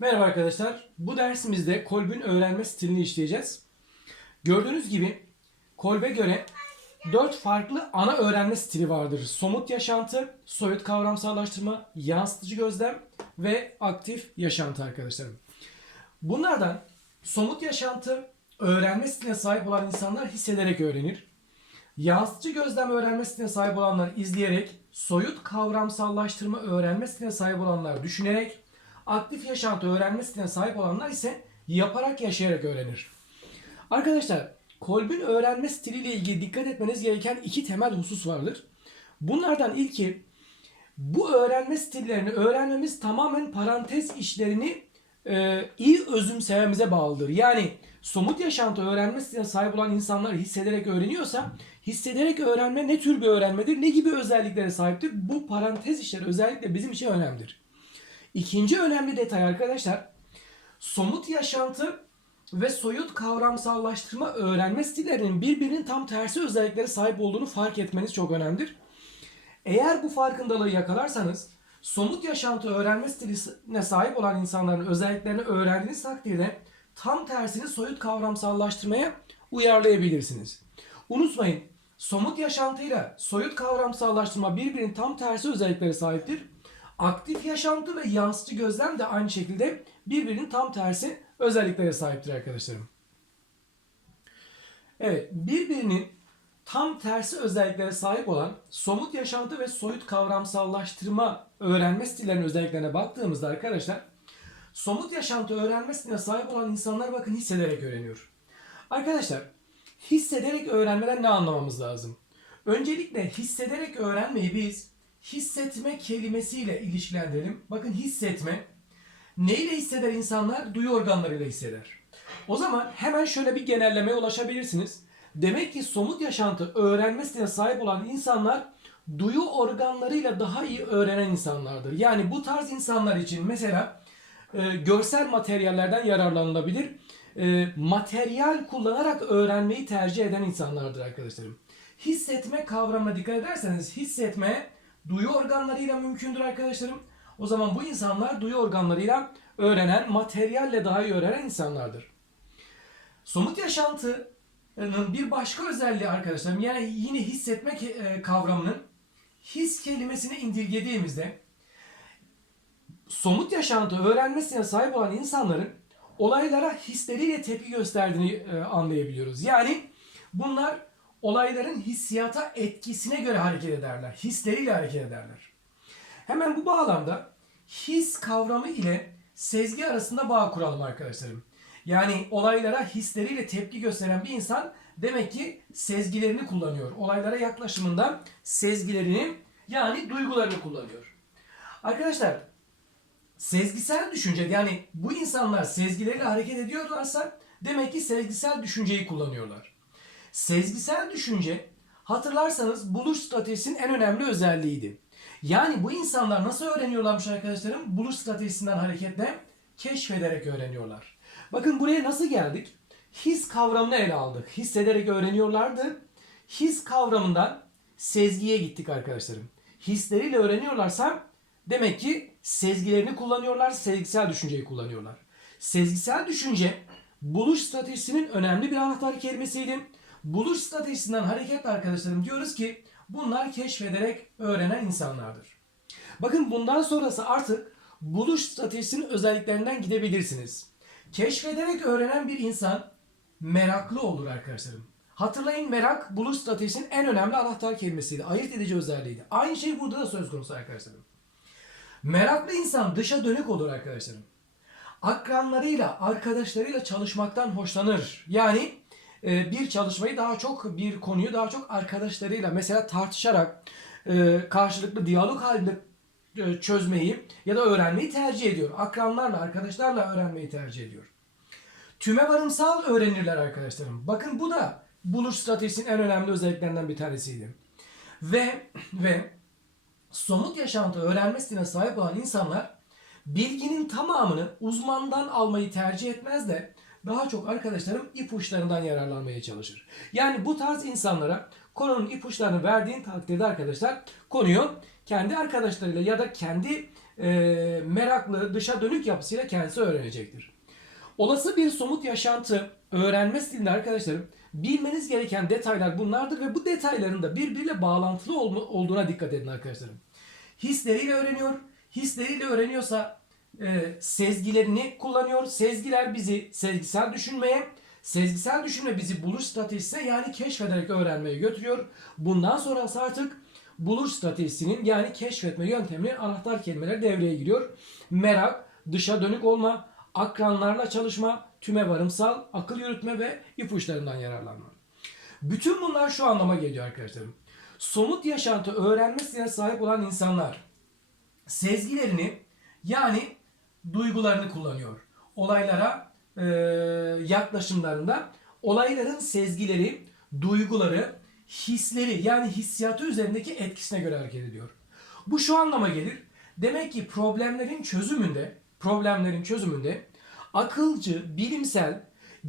Merhaba arkadaşlar. Bu dersimizde Kolb'ün öğrenme stilini işleyeceğiz. Gördüğünüz gibi Kolb'e göre 4 farklı ana öğrenme stili vardır. Somut yaşantı, soyut kavramsallaştırma, yansıtıcı gözlem ve aktif yaşantı arkadaşlarım. Bunlardan somut yaşantı öğrenme stiline sahip olan insanlar hissederek öğrenir. Yansıtıcı gözlem öğrenme stiline sahip olanlar izleyerek, soyut kavramsallaştırma öğrenme stiline sahip olanlar düşünerek, aktif yaşantı öğrenme stiline sahip olanlar ise yaparak yaşayarak öğrenir. Arkadaşlar, Kolb'ün öğrenme stiliyle ilgili dikkat etmeniz gereken iki temel husus vardır. Bunlardan ilki bu öğrenme stillerini öğrenmemiz tamamen parantez işlerini e, iyi özümsememize bağlıdır. Yani somut yaşantı öğrenme stiline sahip olan insanlar hissederek öğreniyorsa hissederek öğrenme ne tür bir öğrenmedir, ne gibi özelliklere sahiptir? Bu parantez işleri özellikle bizim için önemlidir. İkinci önemli detay arkadaşlar somut yaşantı ve soyut kavramsallaştırma öğrenme stillerinin birbirinin tam tersi özelliklere sahip olduğunu fark etmeniz çok önemlidir. Eğer bu farkındalığı yakalarsanız somut yaşantı öğrenme stiline sahip olan insanların özelliklerini öğrendiğiniz takdirde tam tersini soyut kavramsallaştırmaya uyarlayabilirsiniz. Unutmayın somut yaşantıyla soyut kavramsallaştırma birbirinin tam tersi özelliklere sahiptir. Aktif yaşantı ve yansıtıcı gözlem de aynı şekilde birbirinin tam tersi özelliklere sahiptir arkadaşlarım. Evet, birbirinin tam tersi özelliklere sahip olan somut yaşantı ve soyut kavramsallaştırma öğrenme stillerinin özelliklerine baktığımızda arkadaşlar somut yaşantı öğrenme stiline sahip olan insanlar bakın hissederek öğreniyor. Arkadaşlar hissederek öğrenmeden ne anlamamız lazım? Öncelikle hissederek öğrenmeyi biz hissetme kelimesiyle ilişkilendirelim. Bakın hissetme neyle hisseder insanlar? Duyu organlarıyla hisseder. O zaman hemen şöyle bir genellemeye ulaşabilirsiniz. Demek ki somut yaşantı öğrenme stiline sahip olan insanlar duyu organlarıyla daha iyi öğrenen insanlardır. Yani bu tarz insanlar için mesela e, görsel materyallerden yararlanılabilir. E, materyal kullanarak öğrenmeyi tercih eden insanlardır arkadaşlarım. Hissetme kavramına dikkat ederseniz hissetme duyu organlarıyla mümkündür arkadaşlarım. O zaman bu insanlar duyu organlarıyla öğrenen, materyalle daha iyi öğrenen insanlardır. Somut yaşantının bir başka özelliği arkadaşlarım yani yine hissetme ke- e, kavramının his kelimesini indirgediğimizde somut yaşantı öğrenmesine sahip olan insanların olaylara hisleriyle tepki gösterdiğini e, anlayabiliyoruz. Yani bunlar olayların hissiyata etkisine göre hareket ederler. Hisleriyle hareket ederler. Hemen bu bağlamda his kavramı ile sezgi arasında bağ kuralım arkadaşlarım. Yani olaylara hisleriyle tepki gösteren bir insan demek ki sezgilerini kullanıyor. Olaylara yaklaşımında sezgilerini yani duygularını kullanıyor. Arkadaşlar sezgisel düşünce yani bu insanlar sezgileriyle hareket ediyorlarsa demek ki sezgisel düşünceyi kullanıyorlar. Sezgisel düşünce hatırlarsanız buluş stratejisinin en önemli özelliğiydi. Yani bu insanlar nasıl öğreniyorlarmış arkadaşlarım? Buluş stratejisinden hareketle keşfederek öğreniyorlar. Bakın buraya nasıl geldik? His kavramını ele aldık. Hissederek öğreniyorlardı. His kavramından sezgiye gittik arkadaşlarım. Hisleriyle öğreniyorlarsa demek ki sezgilerini kullanıyorlar, sezgisel düşünceyi kullanıyorlar. Sezgisel düşünce buluş stratejisinin önemli bir anahtar kelimesiydi. Buluş stratejisinden hareketle arkadaşlarım diyoruz ki bunlar keşfederek öğrenen insanlardır. Bakın bundan sonrası artık buluş stratejisinin özelliklerinden gidebilirsiniz. Keşfederek öğrenen bir insan meraklı olur arkadaşlarım. Hatırlayın merak buluş stratejisinin en önemli anahtar kelimesiydi. Ayırt edici özelliğiydi. Aynı şey burada da söz konusu arkadaşlarım. Meraklı insan dışa dönük olur arkadaşlarım. Akranlarıyla, arkadaşlarıyla çalışmaktan hoşlanır. Yani bir çalışmayı daha çok, bir konuyu daha çok arkadaşlarıyla mesela tartışarak e, karşılıklı diyalog halinde e, çözmeyi ya da öğrenmeyi tercih ediyor. Akranlarla, arkadaşlarla öğrenmeyi tercih ediyor. Tüme varımsal öğrenirler arkadaşlarım. Bakın bu da buluş stratejisinin en önemli özelliklerinden bir tanesiydi. Ve ve somut yaşantı öğrenme stiline sahip olan insanlar bilginin tamamını uzmandan almayı tercih etmez de daha çok arkadaşlarım ipuçlarından yararlanmaya çalışır. Yani bu tarz insanlara konunun ipuçlarını verdiğin takdirde arkadaşlar konuyu kendi arkadaşlarıyla ya da kendi e, meraklı, dışa dönük yapısıyla kendisi öğrenecektir. Olası bir somut yaşantı öğrenme stilinde arkadaşlarım bilmeniz gereken detaylar bunlardır ve bu detayların da birbiriyle bağlantılı olduğuna dikkat edin arkadaşlarım. Hisleriyle öğreniyor. Hisleriyle öğreniyorsa e, sezgilerini kullanıyor. Sezgiler bizi sezgisel düşünmeye, sezgisel düşünme bizi buluş stratejisine yani keşfederek öğrenmeye götürüyor. Bundan sonrası artık buluş stratejisinin yani keşfetme yönteminin anahtar kelimeler devreye giriyor. Merak, dışa dönük olma, akranlarla çalışma, tüme varımsal, akıl yürütme ve ipuçlarından yararlanma. Bütün bunlar şu anlama geliyor arkadaşlarım. Somut yaşantı öğrenme sahip olan insanlar sezgilerini yani duygularını kullanıyor. Olaylara e, yaklaşımlarında olayların sezgileri, duyguları, hisleri yani hissiyatı üzerindeki etkisine göre hareket ediyor. Bu şu anlama gelir. Demek ki problemlerin çözümünde, problemlerin çözümünde akılcı, bilimsel,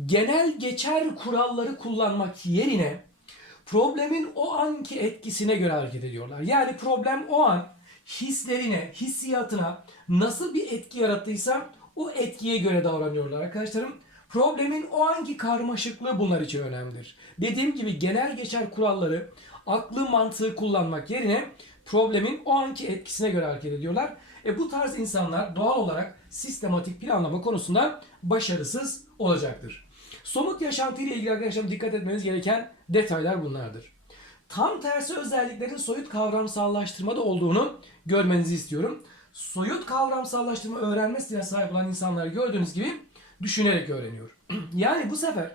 genel geçer kuralları kullanmak yerine problemin o anki etkisine göre hareket ediyorlar. Yani problem o an hislerine, hissiyatına nasıl bir etki yarattıysa o etkiye göre davranıyorlar arkadaşlarım. Problemin o anki karmaşıklığı bunlar için önemlidir. Dediğim gibi genel geçer kuralları, aklı mantığı kullanmak yerine problemin o anki etkisine göre hareket ediyorlar. E bu tarz insanlar doğal olarak sistematik planlama konusunda başarısız olacaktır. Somut yaşantı ile ilgili arkadaşlar dikkat etmeniz gereken detaylar bunlardır. Tam tersi özelliklerin soyut kavramsallaştırmada olduğunu görmenizi istiyorum. Soyut kavramsallaştırma öğrenme stiline sahip olan insanları gördüğünüz gibi düşünerek öğreniyor. yani bu sefer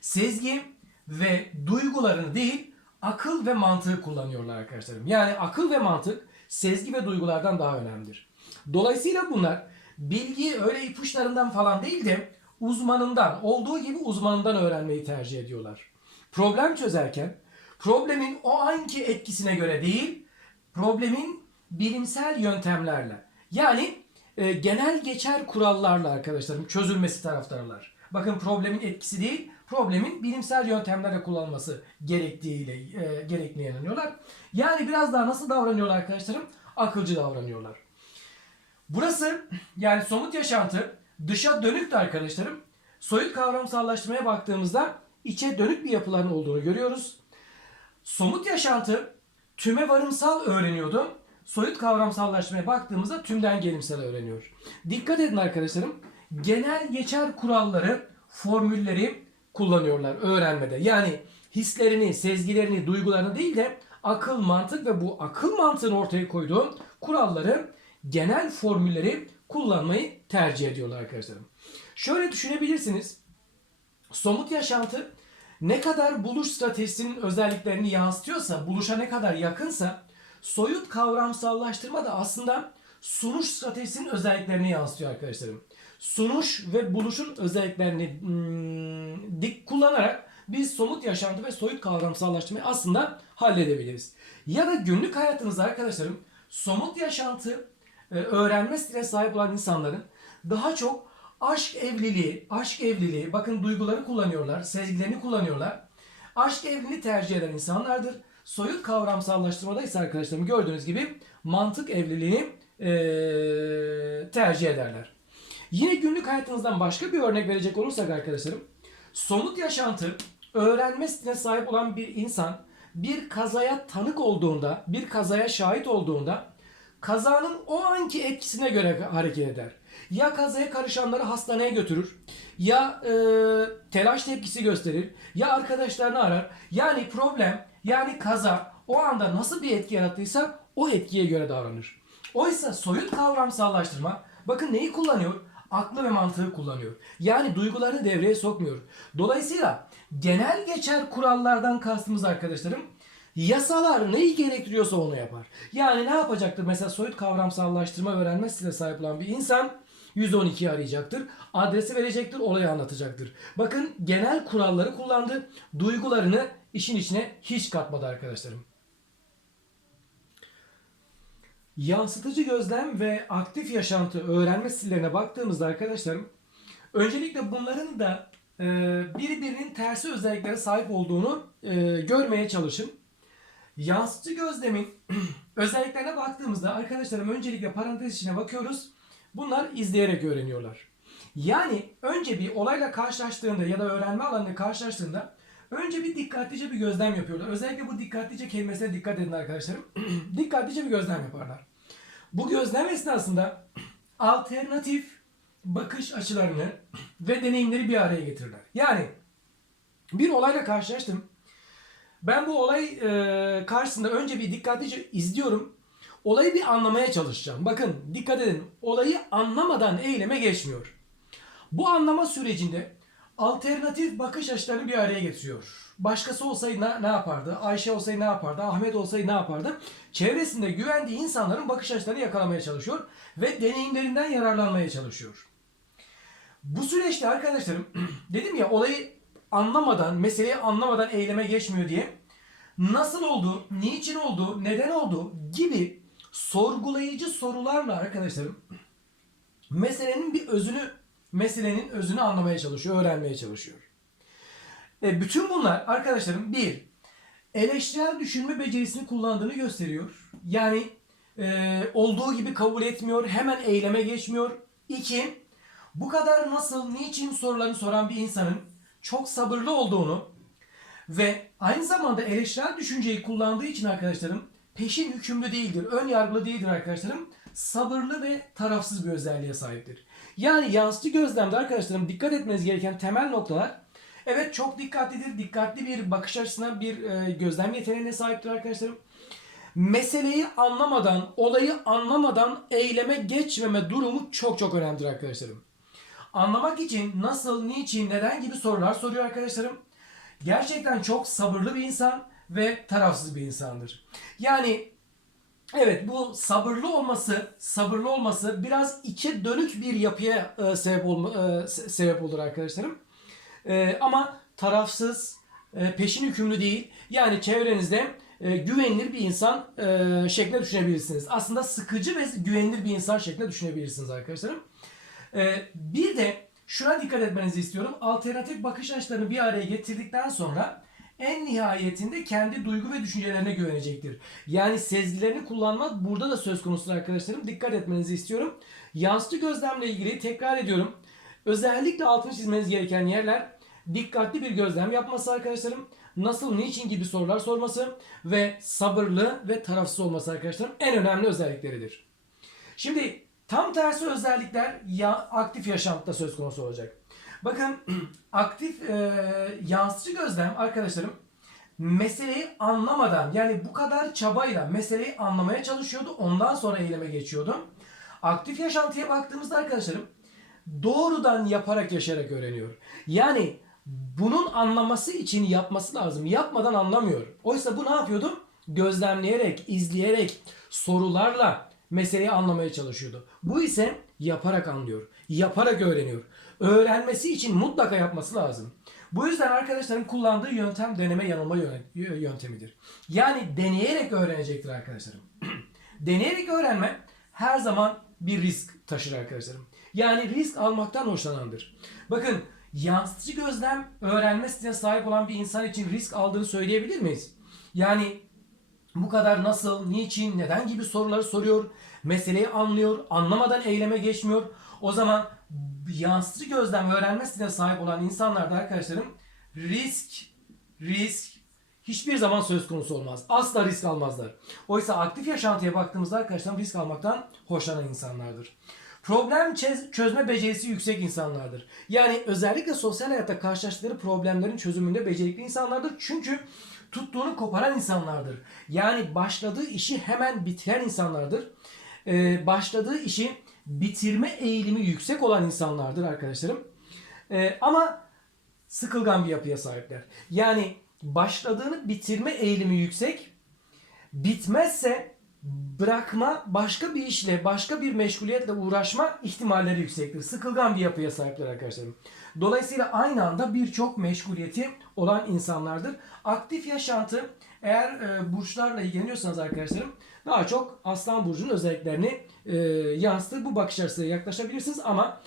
sezgi ve duygularını değil akıl ve mantığı kullanıyorlar arkadaşlarım. Yani akıl ve mantık sezgi ve duygulardan daha önemlidir. Dolayısıyla bunlar bilgiyi öyle ipuçlarından falan değil de uzmanından, olduğu gibi uzmanından öğrenmeyi tercih ediyorlar. Problem çözerken problemin o anki etkisine göre değil, problemin bilimsel yöntemlerle yani e, genel geçer kurallarla arkadaşlarım çözülmesi taraftarlar. Bakın problemin etkisi değil, problemin bilimsel yöntemlerle kullanılması gerektiğiyle e, gerektiğine inanıyorlar. Yani biraz daha nasıl davranıyorlar arkadaşlarım? Akılcı davranıyorlar. Burası yani somut yaşantı dışa dönük de arkadaşlarım. Soyut kavramsallaştırmaya baktığımızda içe dönük bir yapıların olduğunu görüyoruz. Somut yaşantı tüme varımsal öğreniyordu. Soyut kavramsallaştırmaya baktığımızda tümden gelimsel öğreniyor. Dikkat edin arkadaşlarım. Genel geçer kuralları, formülleri kullanıyorlar öğrenmede. Yani hislerini, sezgilerini, duygularını değil de akıl, mantık ve bu akıl mantığın ortaya koyduğu kuralları, genel formülleri kullanmayı tercih ediyorlar arkadaşlarım. Şöyle düşünebilirsiniz. Somut yaşantı ne kadar buluş stratejisinin özelliklerini yansıtıyorsa, buluşa ne kadar yakınsa soyut kavramsallaştırma da aslında sunuş stratejisinin özelliklerini yansıtıyor arkadaşlarım. Sunuş ve buluşun özelliklerini hmm, dik kullanarak biz somut yaşantı ve soyut kavramsallaştırmayı aslında halledebiliriz. Ya da günlük hayatınızda arkadaşlarım somut yaşantı e, öğrenme stiline sahip olan insanların daha çok aşk evliliği, aşk evliliği, bakın duyguları kullanıyorlar, sezgilerini kullanıyorlar. Aşk evliliğini tercih eden insanlardır. Soyut kavramsallaştırmada ise arkadaşlarım gördüğünüz gibi mantık evliliğini eee, tercih ederler. Yine günlük hayatınızdan başka bir örnek verecek olursak arkadaşlarım, somut yaşantı öğrenme stiline sahip olan bir insan bir kazaya tanık olduğunda, bir kazaya şahit olduğunda kazanın o anki etkisine göre hareket eder. Ya kazaya karışanları hastaneye götürür, ya e, telaş tepkisi gösterir, ya arkadaşlarını arar. Yani problem, yani kaza o anda nasıl bir etki yarattıysa o etkiye göre davranır. Oysa soyut kavramsallaştırma bakın neyi kullanıyor? Aklı ve mantığı kullanıyor. Yani duygularını devreye sokmuyor. Dolayısıyla genel geçer kurallardan kastımız arkadaşlarım yasalar neyi gerektiriyorsa onu yapar. Yani ne yapacaktır? Mesela soyut kavramsallaştırma öğrenme stiline sahip olan bir insan 112'yi arayacaktır. Adresi verecektir, olayı anlatacaktır. Bakın genel kuralları kullandı. Duygularını işin içine hiç katmadı arkadaşlarım. Yansıtıcı gözlem ve aktif yaşantı öğrenme stillerine baktığımızda arkadaşlarım öncelikle bunların da birbirinin tersi özelliklere sahip olduğunu görmeye çalışın. Yansıtıcı gözlemin özelliklerine baktığımızda arkadaşlarım öncelikle parantez içine bakıyoruz. Bunlar izleyerek öğreniyorlar. Yani önce bir olayla karşılaştığında ya da öğrenme alanında karşılaştığında önce bir dikkatlice bir gözlem yapıyorlar. Özellikle bu dikkatlice kelimesine dikkat edin arkadaşlarım. dikkatlice bir gözlem yaparlar. Bu gözlem esnasında alternatif bakış açılarını ve deneyimleri bir araya getirirler. Yani bir olayla karşılaştım. Ben bu olay e, karşısında önce bir dikkatlice izliyorum. Olayı bir anlamaya çalışacağım. Bakın dikkat edin. Olayı anlamadan eyleme geçmiyor. Bu anlama sürecinde alternatif bakış açılarını bir araya getiriyor. Başkası olsaydı ne, ne yapardı? Ayşe olsaydı ne yapardı? Ahmet olsaydı ne yapardı? Çevresinde güvendiği insanların bakış açılarını yakalamaya çalışıyor ve deneyimlerinden yararlanmaya çalışıyor. Bu süreçte arkadaşlarım dedim ya olayı anlamadan, meseleyi anlamadan eyleme geçmiyor diye nasıl oldu, niçin oldu, neden oldu gibi sorgulayıcı sorularla arkadaşlarım meselenin bir özünü meselenin özünü anlamaya çalışıyor, öğrenmeye çalışıyor. E, bütün bunlar arkadaşlarım bir eleştirel düşünme becerisini kullandığını gösteriyor. Yani e, olduğu gibi kabul etmiyor, hemen eyleme geçmiyor. İki, bu kadar nasıl, niçin sorularını soran bir insanın çok sabırlı olduğunu ve aynı zamanda eleştirel düşünceyi kullandığı için arkadaşlarım peşin hükümlü değildir, ön yargılı değildir arkadaşlarım. Sabırlı ve tarafsız bir özelliğe sahiptir. Yani yansıtıcı gözlemde arkadaşlarım dikkat etmeniz gereken temel noktalar evet çok dikkatlidir, dikkatli bir bakış açısına bir e, gözlem yeteneğine sahiptir arkadaşlarım. Meseleyi anlamadan, olayı anlamadan eyleme geçmeme durumu çok çok önemlidir arkadaşlarım. Anlamak için nasıl, niçin, neden gibi sorular soruyor arkadaşlarım. Gerçekten çok sabırlı bir insan ve tarafsız bir insandır. Yani evet bu sabırlı olması, sabırlı olması biraz içe dönük bir yapıya e, sebep olma, e, se- sebep olur arkadaşlarım. E, ama tarafsız, e, peşin hükümlü değil. Yani çevrenizde e, güvenilir bir insan e, şeklinde düşünebilirsiniz. Aslında sıkıcı ve güvenilir bir insan şeklinde düşünebilirsiniz arkadaşlarım. Ee, bir de şuna dikkat etmenizi istiyorum. Alternatif bakış açılarını bir araya getirdikten sonra en nihayetinde kendi duygu ve düşüncelerine güvenecektir. Yani sezgilerini kullanmak burada da söz konusu arkadaşlarım. Dikkat etmenizi istiyorum. Yansıtı gözlemle ilgili tekrar ediyorum. Özellikle altını çizmeniz gereken yerler dikkatli bir gözlem yapması arkadaşlarım. Nasıl, niçin gibi sorular sorması ve sabırlı ve tarafsız olması arkadaşlarım en önemli özellikleridir. Şimdi tam tersi özellikler ya aktif yaşantıda söz konusu olacak. Bakın aktif e, yansıtıcı gözlem arkadaşlarım meseleyi anlamadan yani bu kadar çabayla meseleyi anlamaya çalışıyordu. Ondan sonra eyleme geçiyordu. Aktif yaşantıya baktığımızda arkadaşlarım doğrudan yaparak yaşayarak öğreniyor. Yani bunun anlaması için yapması lazım. Yapmadan anlamıyor. Oysa bu ne yapıyordu? Gözlemleyerek, izleyerek, sorularla meseleyi anlamaya çalışıyordu. Bu ise yaparak anlıyor. Yaparak öğreniyor. Öğrenmesi için mutlaka yapması lazım. Bu yüzden arkadaşların kullandığı yöntem deneme yanılma yö- yöntemidir. Yani deneyerek öğrenecektir arkadaşlarım. deneyerek öğrenme her zaman bir risk taşır arkadaşlarım. Yani risk almaktan hoşlanandır. Bakın yansıtıcı gözlem öğrenme stiline sahip olan bir insan için risk aldığını söyleyebilir miyiz? Yani bu kadar nasıl, niçin, neden gibi soruları soruyor, meseleyi anlıyor, anlamadan eyleme geçmiyor. O zaman yansıtıcı gözlem öğrenme stiline sahip olan insanlarda arkadaşlarım risk, risk hiçbir zaman söz konusu olmaz. Asla risk almazlar. Oysa aktif yaşantıya baktığımızda arkadaşlar risk almaktan hoşlanan insanlardır. Problem çöz- çözme becerisi yüksek insanlardır. Yani özellikle sosyal hayatta karşılaştıkları problemlerin çözümünde becerikli insanlardır. Çünkü tuttuğunu koparan insanlardır. Yani başladığı işi hemen bitiren insanlardır. Ee, başladığı işi bitirme eğilimi yüksek olan insanlardır arkadaşlarım. Ee, ama sıkılgan bir yapıya sahipler. Yani başladığını bitirme eğilimi yüksek. Bitmezse bırakma, başka bir işle, başka bir meşguliyetle uğraşma ihtimalleri yüksektir. Sıkılgan bir yapıya sahipler arkadaşlarım. Dolayısıyla aynı anda birçok meşguliyeti olan insanlardır. Aktif yaşantı eğer e, burçlarla ilgileniyorsanız arkadaşlarım daha çok Aslan Burcu'nun özelliklerini e, yansıtır. Bu bakış açısıyla yaklaşabilirsiniz ama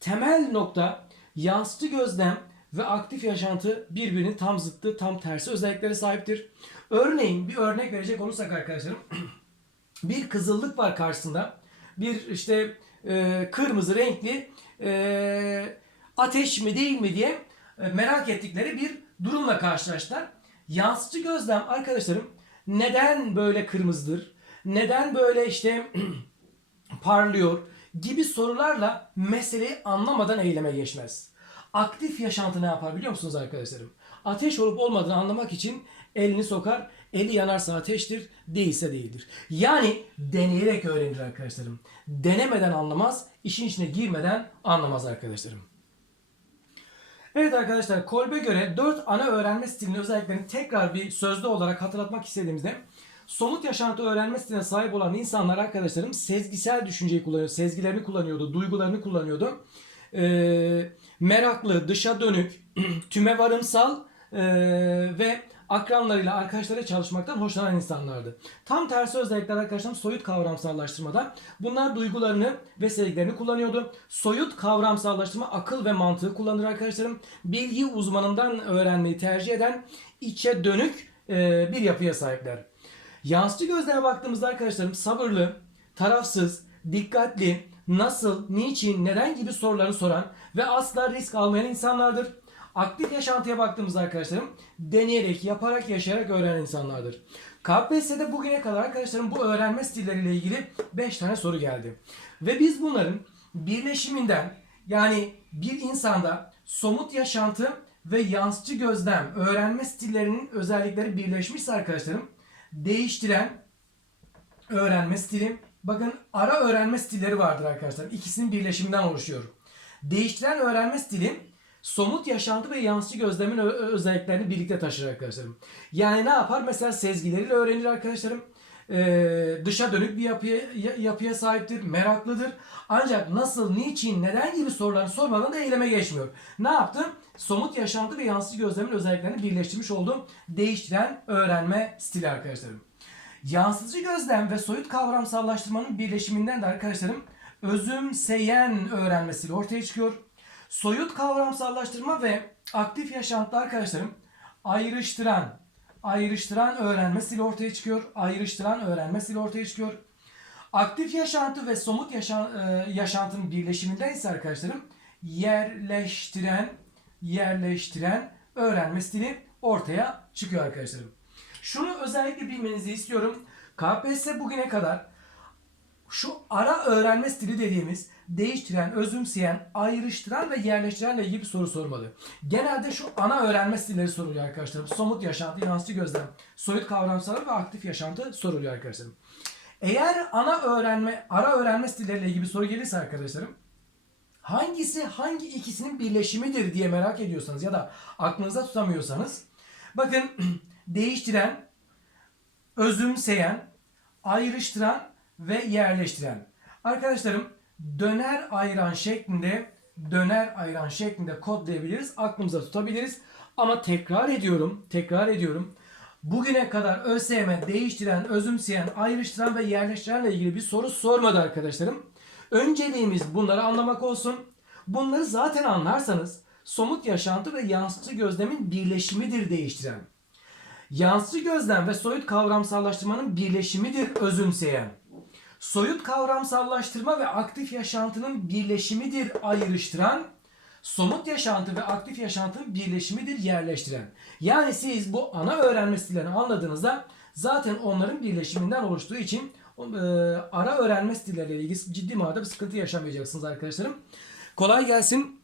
temel nokta yansıtı gözlem ve aktif yaşantı birbirinin tam zıttı, tam tersi özelliklere sahiptir. Örneğin bir örnek verecek olursak arkadaşlarım bir kızıllık var karşısında. Bir işte e, kırmızı renkli e, ateş mi değil mi diye e, merak ettikleri bir durumla karşılaştılar. Yansıtıcı gözlem arkadaşlarım neden böyle kırmızıdır? Neden böyle işte parlıyor gibi sorularla meseleyi anlamadan eyleme geçmez. Aktif yaşantı ne yapar biliyor musunuz arkadaşlarım? Ateş olup olmadığını anlamak için elini sokar. Eli yanarsa ateştir, değilse değildir. Yani deneyerek öğrenir arkadaşlarım. Denemeden anlamaz, işin içine girmeden anlamaz arkadaşlarım. Evet arkadaşlar Kolbe göre 4 ana öğrenme stilinin özelliklerini tekrar bir sözlü olarak hatırlatmak istediğimizde somut yaşantı öğrenme stiline sahip olan insanlar arkadaşlarım sezgisel düşünceyi kullanıyor, sezgilerini kullanıyordu, duygularını kullanıyordu. Ee, meraklı, dışa dönük, tümevarımsal ee, ve akranlarıyla arkadaşlarıyla çalışmaktan hoşlanan insanlardı. Tam tersi özellikler arkadaşlarım soyut kavramsallaştırmada bunlar duygularını ve sevgilerini kullanıyordu. Soyut kavramsallaştırma akıl ve mantığı kullanır arkadaşlarım. Bilgi uzmanından öğrenmeyi tercih eden içe dönük e, bir yapıya sahipler. Yansıcı gözleme baktığımızda arkadaşlarım sabırlı, tarafsız, dikkatli, nasıl, niçin, neden gibi soruları soran ve asla risk almayan insanlardır. Aktif yaşantıya baktığımızda arkadaşlarım deneyerek, yaparak, yaşayarak öğrenen insanlardır. KPSS'de bugüne kadar arkadaşlarım bu öğrenme stilleriyle ilgili 5 tane soru geldi. Ve biz bunların birleşiminden yani bir insanda somut yaşantı ve yansıcı gözlem öğrenme stillerinin özellikleri birleşmişse arkadaşlarım değiştiren öğrenme stili. Bakın ara öğrenme stilleri vardır arkadaşlar. İkisinin birleşiminden oluşuyor. Değiştiren öğrenme stili somut yaşantı ve yansıcı gözlemin özelliklerini birlikte taşır arkadaşlarım. Yani ne yapar? Mesela sezgileriyle öğrenir arkadaşlarım. Ee, dışa dönük bir yapıya, ya- yapıya sahiptir, meraklıdır. Ancak nasıl, niçin, neden gibi soruları sormadan da eyleme geçmiyor. Ne yaptı? Somut yaşantı ve yansıcı gözlemin özelliklerini birleştirmiş olduğum değiştiren öğrenme stili arkadaşlarım. Yansıtıcı gözlem ve soyut kavramsallaştırmanın birleşiminden de arkadaşlarım özümseyen öğrenmesiyle ortaya çıkıyor. Soyut kavramsallaştırma ve aktif yaşantı arkadaşlarım ayrıştıran, ayrıştıran öğrenmesiyle ortaya çıkıyor. Ayrıştıran öğrenmesiyle ortaya çıkıyor. Aktif yaşantı ve somut yaşa- e, yaşantının birleşiminden ise arkadaşlarım yerleştiren, yerleştiren öğrenme stili ortaya çıkıyor arkadaşlarım. Şunu özellikle bilmenizi istiyorum. KPSS bugüne kadar şu ara öğrenme stili dediğimiz değiştiren, özümseyen, ayrıştıran ve yerleştirenle ilgili bir soru sormadı. Genelde şu ana öğrenme stilleri soruluyor arkadaşlarım. Somut yaşantı, yansıcı gözlem, soyut kavramsal ve aktif yaşantı soruluyor arkadaşlarım. Eğer ana öğrenme, ara öğrenme stilleriyle ilgili bir soru gelirse arkadaşlarım hangisi hangi ikisinin birleşimidir diye merak ediyorsanız ya da aklınıza tutamıyorsanız bakın değiştiren, özümseyen, ayrıştıran ve yerleştiren. Arkadaşlarım döner ayran şeklinde döner ayran şeklinde kodlayabiliriz. Aklımıza tutabiliriz. Ama tekrar ediyorum, tekrar ediyorum. Bugüne kadar ÖSYM değiştiren, özümseyen, ayrıştıran ve yerleştirenle ilgili bir soru sormadı arkadaşlarım. Önceliğimiz bunları anlamak olsun. Bunları zaten anlarsanız somut yaşantı ve yansıtıcı gözlemin birleşimidir değiştiren. Yansıcı gözlem ve soyut kavramsallaştırmanın birleşimidir özümseyen. Soyut kavramsallaştırma ve aktif yaşantının birleşimidir ayrıştıran. Somut yaşantı ve aktif yaşantının birleşimidir yerleştiren. Yani siz bu ana öğrenme stillerini anladığınızda zaten onların birleşiminden oluştuğu için e, ara öğrenme stilleriyle ilgili ciddi manada bir sıkıntı yaşamayacaksınız arkadaşlarım. Kolay gelsin.